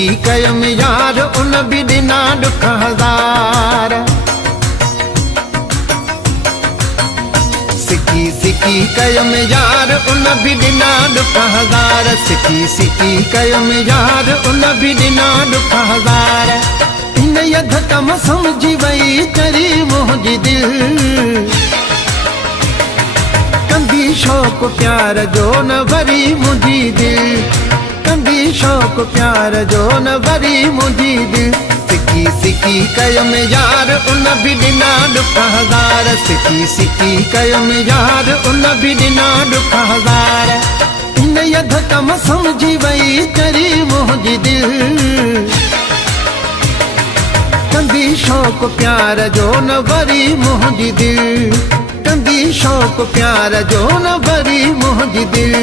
सिकी कयम यार उन भी ॾिना ॾुख हज़ार। सिकी कयम यार उन भी ॾिना ॾुख हज़ार। सिकी कयम यार उन भी ॾिना ॾुख हज़ार। इन यध कम समझी वई चरी मुंहिंजी दिल, कंदी शौक़ प्यार जो न वरी मुंहिंजी दिल, कंदी शौक़ प्यार जो न वरी मुंहिंजी दिल। सिकी कयम यार उन भी ॾिना ॾुख हज़ार। सिकी कयम यार उन भी ॾिना ॾुख हज़ार। इन यध कम समझी वई चरी मुंहिंजी दिल, कंदी शौक़ प्यार जो न वरी मुंहिंजी दिल, कंदी शौक़ प्यार जो न वरी मुंहिंजी दिल।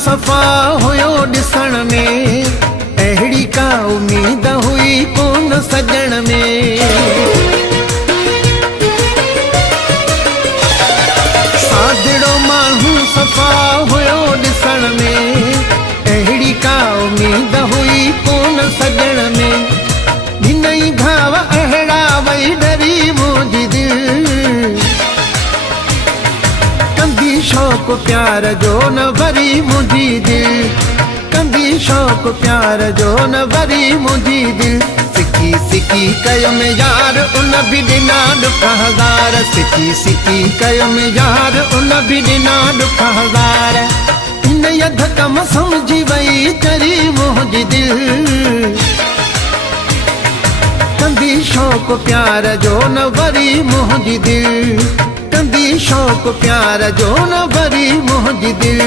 सफ़ा हुयो ॾिसण में, अहिड़ी का उम्मीद हुई कोन सजण में। सादड़ो माण्हू सफ़ा हुयो ॾिसण में, अहिड़ी का उम्मीद हुई कोन सजण में। ॾिनई घाव अहिड़ा वई डरी मुंहिंजी दिल, कंदी शौक़ प्यार जो न वरी मुंहिंजी दिल, कंदी शौक़ प्यार जो न वरी मुंहिंजी दिल। सिकी कयम यार उन भी ॾिना ॾुख हज़ार। सिकी कयम यार उन भी ॾिना ॾुख हज़ार। इन यध कम समझी वई चरी मुंहिंजी दिल, कंदी शौक़ प्यार जो न वरी मुंहिंजी दिल, कंदी शौक़ प्यार जो न वरी मुंहिंजी दिल।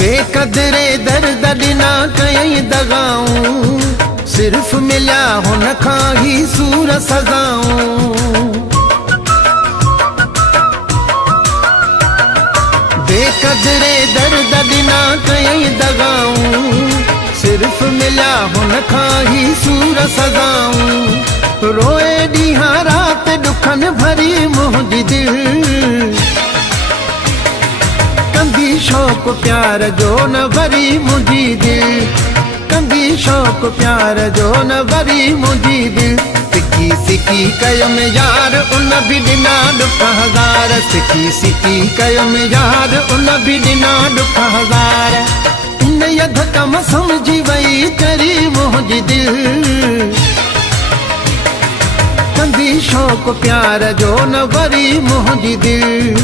बेकदरे दर्द ॾिना कयई दगाऊं, सिर्फ़ मिलिया हुन खां ही सूर सज़ाऊं। बेकदरे दर्द ॾिना कयई दगाऊं, सिर्फ़ मिलिया हुन खां ही सूर सज़ाऊं। रोए ॾींहं राति ॾुखनि भरी मुंहिंजी दिल, कंदी शौक़ प्यार जो न वरी मुंहिंजी दिल, कंदी शौक़ प्यार जो न वरी मुंहिंजी दिल। सिकी कयम यार उन भी ॾिना ॾुख हज़ार। सिकी कयम यार उन भी ॾिना ॾुख हज़ार। इन यध कम समझी वई चरी मुंहिंजी दिल, कंदी शौक़ प्यार जो न वरी मुंहिंजी दिल,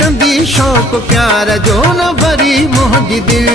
कंदी शौक़ प्यार जो न वरी मुंहिंजी दिल।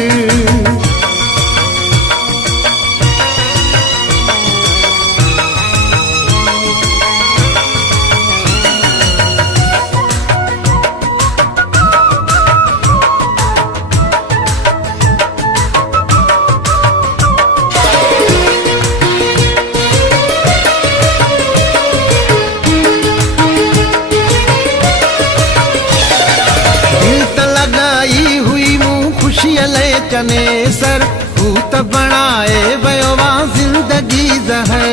चने सर हू त बणाए वयो वा ज़िंदगी ज़हर।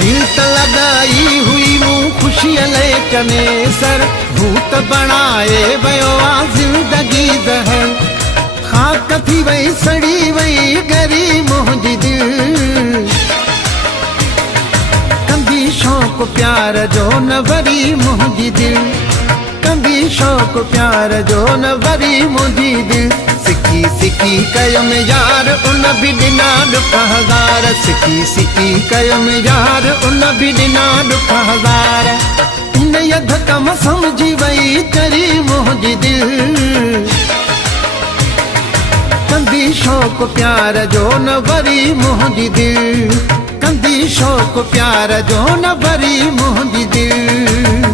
दिल त लॻाई हुई मूं ख़ुशीअ लाइ चने सर हू त बणाए वयो वा ज़िंदगी ज़हर। ख़ाक थी वई सड़ी वई गरी मुंहिंजी दिल, कंदी शौक़ प्यार जो न वरी मुंहिंजी दिल, कंदी शौक़ प्यार जो न वरी मुंहिंजी दिल। सिकी सिकी कयो में यार उन भी ॾिना ॾुख हज़ार सिकी सिकी कयो में यार उन भी ॾिना ॾुख हज़ार इन यद कम समझी वई चरी मुंहिंजी दिल कंदी शौक़ प्यार जो न वरी मुंहिंजी दिल कंदी शौक़ प्यार जो न वरी मुंहिंजी दिल